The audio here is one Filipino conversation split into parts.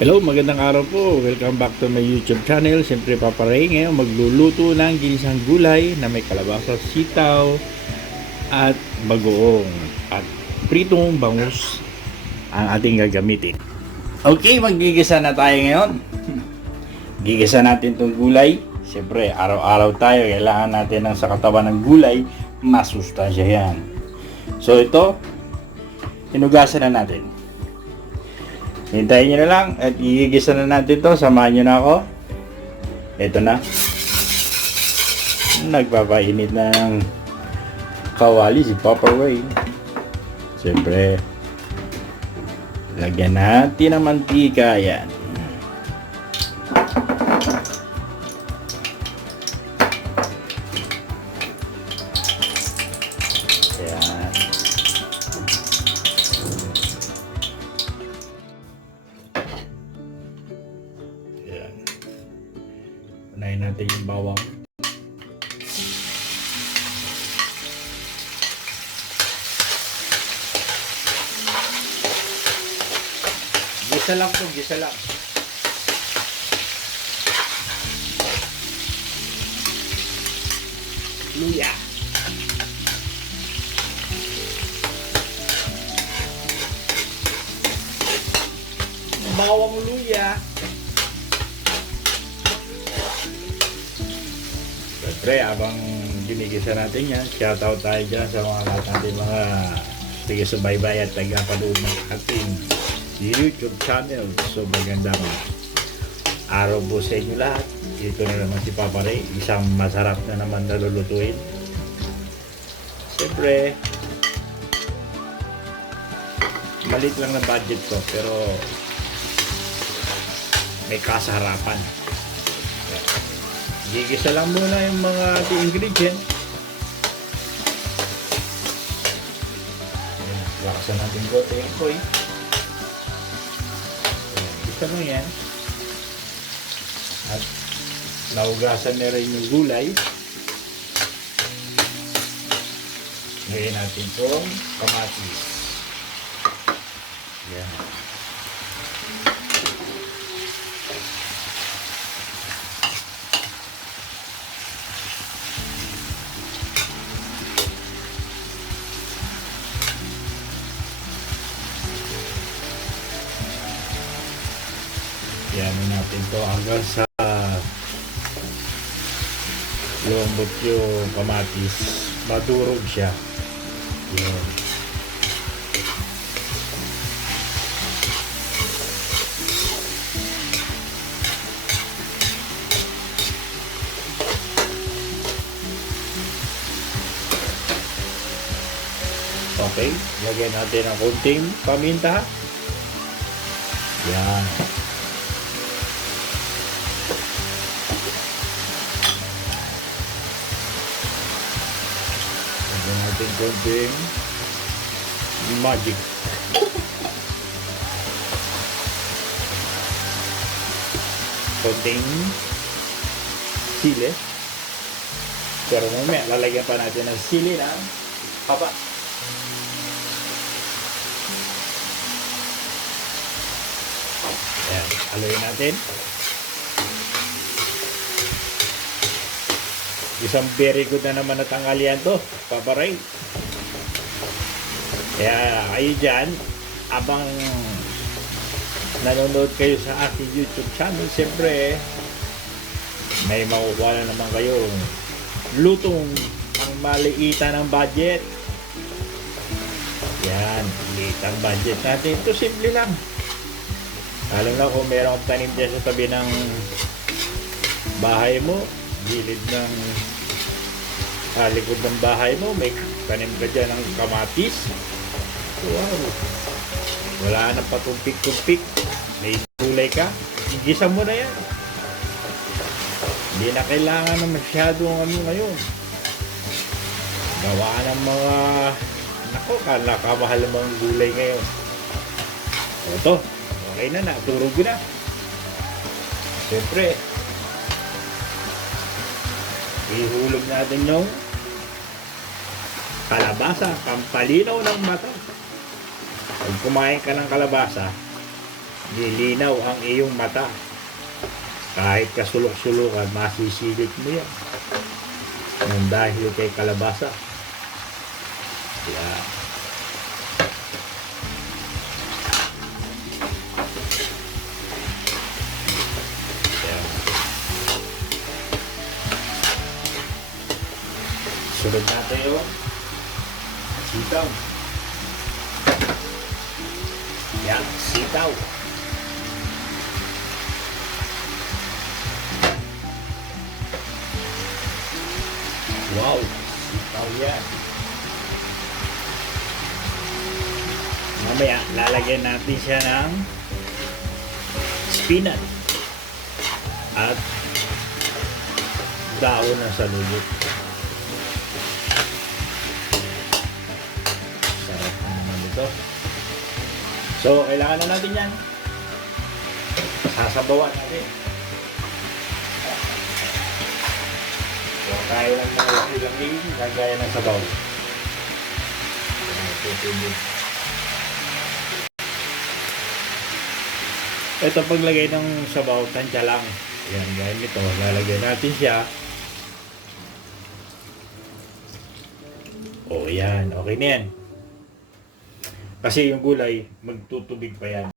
Hello, magandang araw po. Welcome back to my YouTube channel. Siyempre Papa Ray ngayon magluluto ng ginisang gulay na may kalabasa, sitaw at bagoong at pritong bangus ang ating gagamitin. Okay, maggigisa na tayo ngayon. Gigisa natin itong gulay. Siyempre, araw-araw tayo. Kailangan natin ng sa katawan ng gulay, masustansya yan. So ito, hinugasan na natin. Hintayin nyo na lang at igigisa na natin to. Samahan nyo na ako. Ito na. Nagpapainit na ng kawali si Papa Ray. Siyempre, lagyan natin ng mantika. Yan. Yan. Yan. Unahin natin yung bawang. Gisa lang po, gisa lang. Luya. Bawang luya. Siyempre, abang ginigisa natin yan, shoutout tayo dyan sa mga lahat natin mga taga-subaybay at taga-panood ng ating YouTube channel. So magandang araw po sa inyo lahat. Ito na naman si Papa Ray, isang masarap na naman nalulutuin. Siyempre, malit lang na budget ko pero may kasarapan. Gigisa lang muna yung mga ingredient. Lakasan natin gote yung koy. Gisa mo yan. At naugasan na rin yung gulay. Ngayon natin itong kamatis. Yan. Yan natin to hanggang sa lumambot yung kamatis, madurog siya. Yan. Okay, lagyan natin ng konting paminta. Yan. Natin konting magic. Konting sili. Pero mamaya lalagyan pa natin ng sili na haba. Ayan, haluin natin. Isang very good na naman na tanghalian to, Papa Ray. Kaya kayo dyan, abang nanonood kayo sa aking YouTube channel, siyempre may makukuha na naman kayong lutong ang maliitan ng budget. Yan, liit ang budget natin. Ito simple lang. Alam na kung meron kang tanim dyan sa tabi ng bahay mo, gilid ng likod ng bahay mo, may tanim ka dyan ng kamatis. Wow, wala na patumpik-tumpik, may gulay ka, igisa mo na yan. Hindi na kailangan na masyadong ngayon gawa ng mga nakamahal mga gulay ngayon. Ito, okay na, naturog na. Siyempre, ihulog natin yung kalabasa, pampalinaw ng mata. Pag kumain ka ng kalabasa, Nilinaw ang iyong mata. Kahit kasulok-sulukan, masisilip mo yan. Nang dahil kay kalabasa. Yan. Yan. Sunod natin yung sitaw. Yan, sitaw. Wow, sitaw yan. Mamaya, lalagyan natin siya ng spinach at daon na saluyot. Sarap naman ito. So, kailangan na natin yan. Sasabawan natin. So, kaya lang na ilang gagaya ng sabaw. Ito paglagay ng sabaw, tansya lang. Yan, gaya nito. Lalagyan natin siya. O, yan. Okay na yan. Kasi yung gulay, magtutubig pa yan.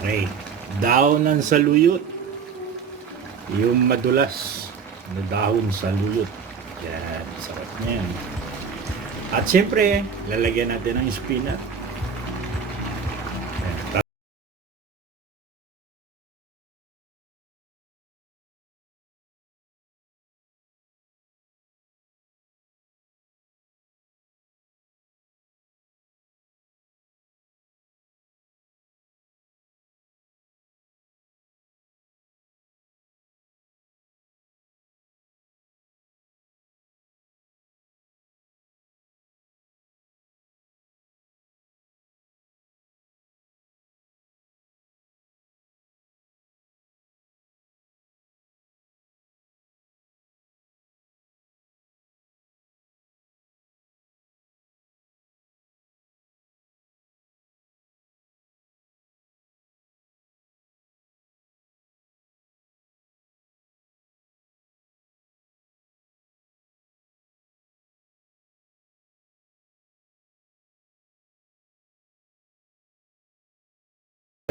Okay. Daon ng saluyot. Yung madulas na dahon saluyot. Yan. Sarap niyan. At siyempre, lalagyan natin ng spinach. Yan.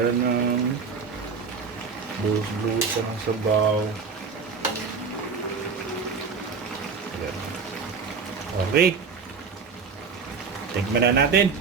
Ng buhos-buhos ng sabaw. Ayan. Okay. Tikman na natin.